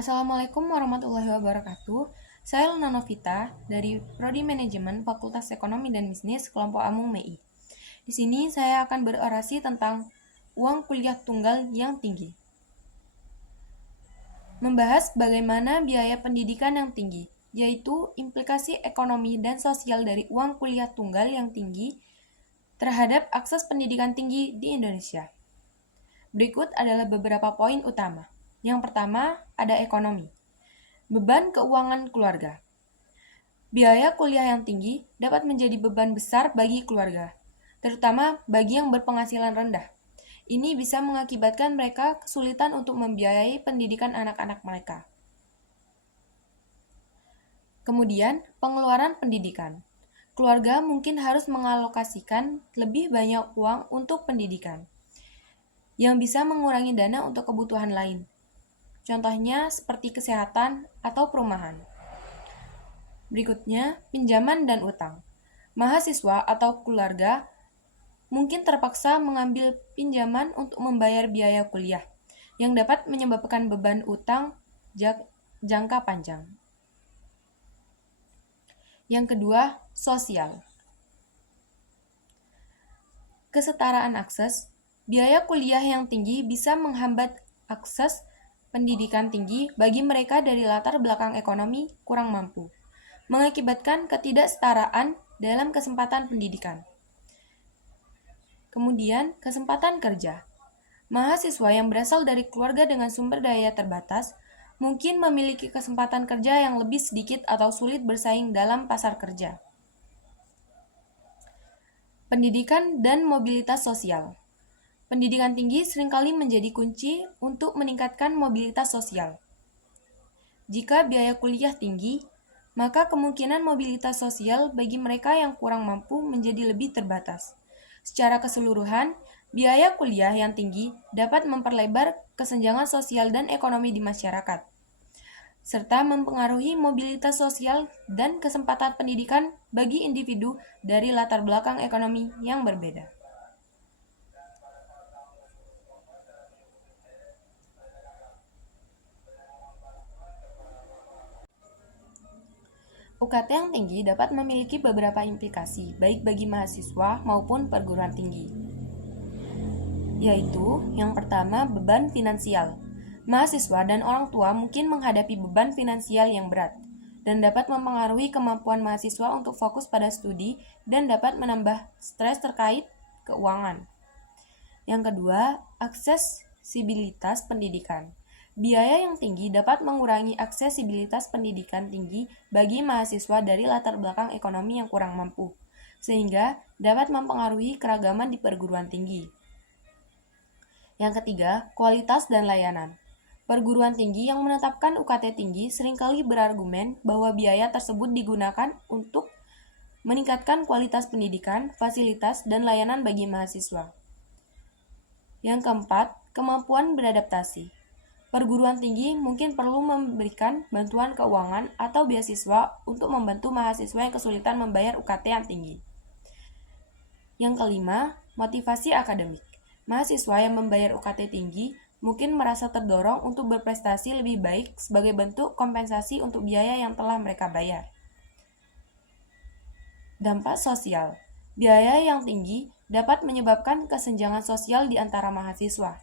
Assalamualaikum warahmatullahi wabarakatuh. Saya Luna Novita dari Prodi Manajemen Fakultas Ekonomi dan Bisnis Kelompok Amung MEI. Di sini saya akan berorasi tentang uang kuliah tunggal yang tinggi. Membahas bagaimana biaya pendidikan yang tinggi, yaitu implikasi ekonomi dan sosial dari uang kuliah tunggal yang tinggi terhadap akses pendidikan tinggi di Indonesia. Berikut adalah beberapa poin utama. Yang pertama, ada ekonomi. Beban keuangan keluarga. Biaya kuliah yang tinggi dapat menjadi beban besar bagi keluarga, terutama bagi yang berpenghasilan rendah. Ini bisa mengakibatkan mereka kesulitan untuk membiayai pendidikan anak-anak mereka. Kemudian, pengeluaran pendidikan. Keluarga mungkin harus mengalokasikan lebih banyak uang untuk pendidikan, yang bisa mengurangi dana untuk kebutuhan lain. Contohnya seperti kesehatan atau perumahan. Berikutnya, pinjaman dan utang. Mahasiswa atau keluarga mungkin terpaksa mengambil pinjaman untuk membayar biaya kuliah, yang dapat menyebabkan beban utang jangka panjang. Yang kedua, sosial. Kesetaraan akses. Biaya kuliah yang tinggi bisa menghambat akses pendidikan tinggi bagi mereka dari latar belakang ekonomi kurang mampu, mengakibatkan ketidaksetaraan dalam kesempatan pendidikan. Kemudian, kesempatan kerja. Mahasiswa yang berasal dari keluarga dengan sumber daya terbatas mungkin memiliki kesempatan kerja yang lebih sedikit atau sulit bersaing dalam pasar kerja. Pendidikan dan mobilitas sosial. Pendidikan tinggi seringkali menjadi kunci untuk meningkatkan mobilitas sosial. Jika biaya kuliah tinggi, maka kemungkinan mobilitas sosial bagi mereka yang kurang mampu menjadi lebih terbatas. Secara keseluruhan, biaya kuliah yang tinggi dapat memperlebar kesenjangan sosial dan ekonomi di masyarakat, serta mempengaruhi mobilitas sosial dan kesempatan pendidikan bagi individu dari latar belakang ekonomi yang berbeda. UKT yang tinggi dapat memiliki beberapa implikasi, baik bagi mahasiswa maupun perguruan tinggi. Yaitu, yang pertama, beban finansial. Mahasiswa dan orang tua mungkin menghadapi beban finansial yang berat, dan dapat mempengaruhi kemampuan mahasiswa untuk fokus pada studi dan dapat menambah stres terkait keuangan. Yang kedua, aksesibilitas pendidikan. Biaya yang tinggi dapat mengurangi aksesibilitas pendidikan tinggi bagi mahasiswa dari latar belakang ekonomi yang kurang mampu, sehingga dapat mempengaruhi keragaman di perguruan tinggi. Yang ketiga, kualitas dan layanan. Perguruan tinggi yang menetapkan UKT tinggi seringkali berargumen bahwa biaya tersebut digunakan untuk meningkatkan kualitas pendidikan, fasilitas, dan layanan bagi mahasiswa. Yang keempat, kemampuan beradaptasi. Perguruan tinggi mungkin perlu memberikan bantuan keuangan atau beasiswa untuk membantu mahasiswa yang kesulitan membayar UKT yang tinggi. Yang kelima, motivasi akademik. Mahasiswa yang membayar UKT tinggi mungkin merasa terdorong untuk berprestasi lebih baik sebagai bentuk kompensasi untuk biaya yang telah mereka bayar. Dampak sosial. Biaya yang tinggi dapat menyebabkan kesenjangan sosial di antara mahasiswa,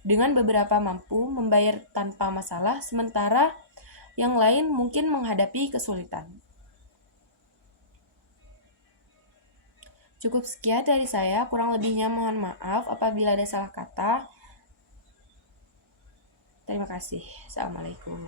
dengan beberapa mampu membayar tanpa masalah, sementara yang lain mungkin menghadapi kesulitan. Cukup sekian dari saya, kurang lebihnya mohon maaf apabila ada salah kata. Terima kasih. Assalamualaikum.